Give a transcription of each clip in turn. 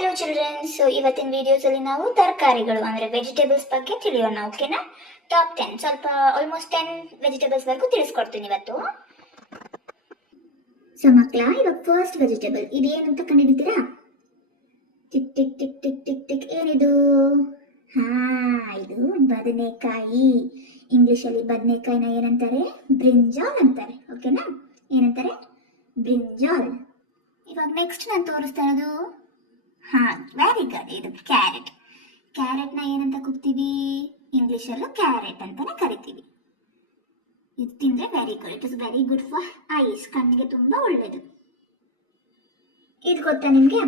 Hello children, so ಇವತ್ತಿನ videos ಅಲ್ಲಿ ನಾವು ತರಕಾರಿಗಳು ಅಂದ್ರೆ ವೆಜಿಟೇಬಲ್ಸ್ ಬಗ್ಗೆ ತಿಳಿಯೋಣ. ಓಕೆನಾ? ಟಾಪ್ 10 ಸ್ವಲ್ಪ ಆಲ್ಮೋಸ್ಟ್ 10 ವೆಜಿಟೇಬಲ್ಸ್ ವರೆಗೂ ತಿಳಿಸ್ಕೊಡ್ತೀನಿ ಇವತ್ತು. ಸೊ ಮಕ್ಕಳ, ಇವಾಗ ಫಸ್ಟ್ ವೆಜಿಟೇಬಲ್ ಇದೇನಂತ ಕಂಡುಹಿಡಿತೀರಾ? Tick tick tick tick tick tick. ಏನಿದು? ಇದು ಬದನೆಕಾಯಿ. ಇಂಗ್ಲಿಷ್ ಅಲ್ಲಿ ಬದನೆಕಾಯಿನ ಏನಂತಾರೆ? ಬ್ರಿಂಜಾಲ್ ಅಂತಾರೆ. ಓಕೆನಾ? ಏನಂತಾರೆ? ಬ್ರಿಂಜಾಲ್. ಇವಾಗ ನೆಕ್ಸ್ಟ್ ನಾನು ತೋರಿಸ್ತಾ ಇರೋದು ವೆರಿ ಗುಡ್, ಇದು ಕ್ಯಾರೆಟ್. ಕ್ಯಾರೆಟ್ನ ಏನಂತ ಕೂಗ್ತೀವಿ? ಇಂಗ್ಲಿಷಲ್ಲೂ ಕ್ಯಾರೆಟ್ ಅಂತಾನೆ ಕರಿತೀವಿ. ಇದು ತಿಂದ್ರೆ very good, it is very good for ice, ಕಣ್ಣಿಗೆ ತುಂಬಾ ಒಳ್ಳೇದು. ಇದು ಗೊತ್ತಾ ನಿಮ್ಗೆ?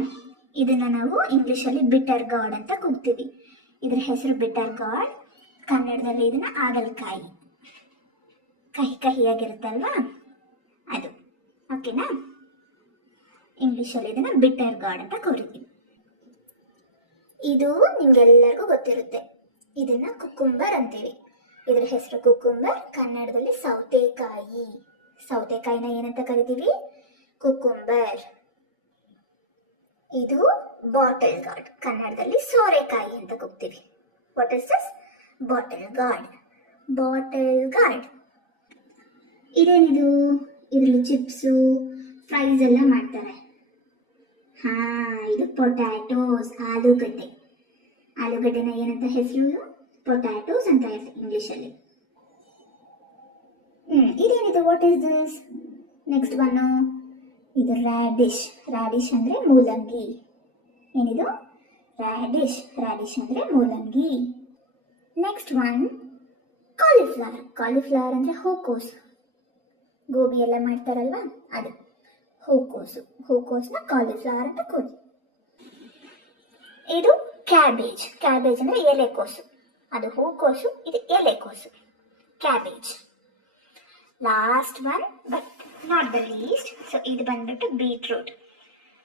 ಇದನ್ನ ನಾವು ಇಂಗ್ಲಿಷಲ್ಲಿ ಬಿಟರ್ ಗಾರ್ಡ್ ಅಂತ ಕೂಗ್ತೀವಿ. ಇದ್ರ ಹೆಸರು ಬಿಟರ್ ಗಾರ್ಡ್. ಕನ್ನಡದಲ್ಲಿ ಇದನ್ನ ಆಗಲಕಾಯಿ. ಕಹಿ ಕಹಿಯಾಗಿರುತ್ತಲ್ವಾ ಅದು. ಓಕೆನಾ? ಇಂಗ್ಲಿಷಲ್ಲಿ ಇದನ್ನ ಬಿಟರ್ ಗಾರ್ಡ್ ಅಂತ ಕರಿತೀವಿ. ಇದು ನಿಮ್ಗೆಲ್ಲರಿಗೂ ಗೊತ್ತಿರುತ್ತೆ. ಇದನ್ನ ಕುಕುಂಬರ್ ಅಂತೀವಿ. ಇದ್ರ ಹೆಸರು ಕುಕುಂಬರ್. ಕನ್ನಡದಲ್ಲಿ ಸೌತೆಕಾಯಿ. ಸೌತೆಕಾಯಿನ ಏನಂತ ಕರಿತೀವಿ? ಕುಕುಂಬರ್. ಇದು ಬಾಟಲ್ ಗಾರ್ಡ್. ಕನ್ನಡದಲ್ಲಿ ಸೋರೆಕಾಯಿ ಅಂತ ಕೂಗ್ತೀವಿ. What is this? Bottle gourd. Bottle gourd. ಇದೇನಿದು? ಇದರಲ್ಲಿ ಚಿಪ್ಸು, ಫ್ರೈಸ್ ಎಲ್ಲ ಮಾಡ್ತಾರೆ. ಇದು ಪೊಟ್ಯಾಟೋಸ್, ಆಲೂಗಡ್ಡೆ. ಆಲೂಗಡ್ಡೆನ ಏನಂತ ಹೆಸರು? ಪೊಟ್ಯಾಟೋಸ್ ಅಂತ ಇಂಗ್ಲಿಷಲ್ಲಿ. ಇದೇನಿದು? What is this? Next one, ಇದು ರ್ಯಾಡಿಶ್. ರ್ಯಾಡಿಶ್ ಅಂದ್ರೆ ಮೂಲಂಗಿ. ಏನಿದು? ರ್ಯಾಡಿಶ್. ರ್ಯಾಡಿಶ್ ಅಂದ್ರೆ ಮೂಲಂಗಿ. Next one, cauliflower. ಕಾಲಿಫ್ಲವರ್ ಅಂದ್ರೆ ಹೂಕೋಸು. ಗೋಬಿ ಎಲ್ಲ ಮಾಡ್ತಾರಲ್ವಾ, ಅದು ಹೂಕೋಸು. ಹೂಕೋಸ್ನ ಕಾಲಿಫ್ಲವರ್ ಅಂತ ಕೂಗಿ. ಇದು ಕ್ಯಾಬೇಜ್. ಕ್ಯಾಬೇಜ್ ಅಂದ್ರೆ ಎಲೆಕೋಸು. ಅದು ಹೂಕೋಸು, ಇದು ಎಲೆಕೋಸು. Cabbage. Last one but not the least, so ಇದು ಬಂದ್ಬಿಟ್ಟು ಬೀಟ್ರೂಟ್.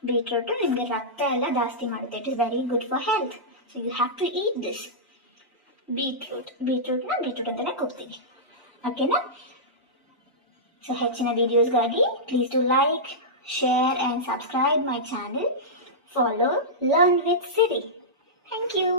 ಬೀಟ್ರೂಟ್ ನಿಮಗೆ ರಕ್ತ ಎಲ್ಲ ಜಾಸ್ತಿ ಮಾಡುತ್ತೆ. It is very good for health. So you have to eat this beetroot. ಬೀಟ್ರೂಟ್ನ ಬೀಟ್ರೂಟ್ ಅಂತಾನೆ ಕೂಗ್ತೀವಿ. ಓಕೆನಾ? ಸೊ ಹೆಚ್ಚಿನ ವಿಡಿಯೋಸ್ಗಾಗಿ please to like, share and subscribe my channel. Follow Learn with Siri. Thank you.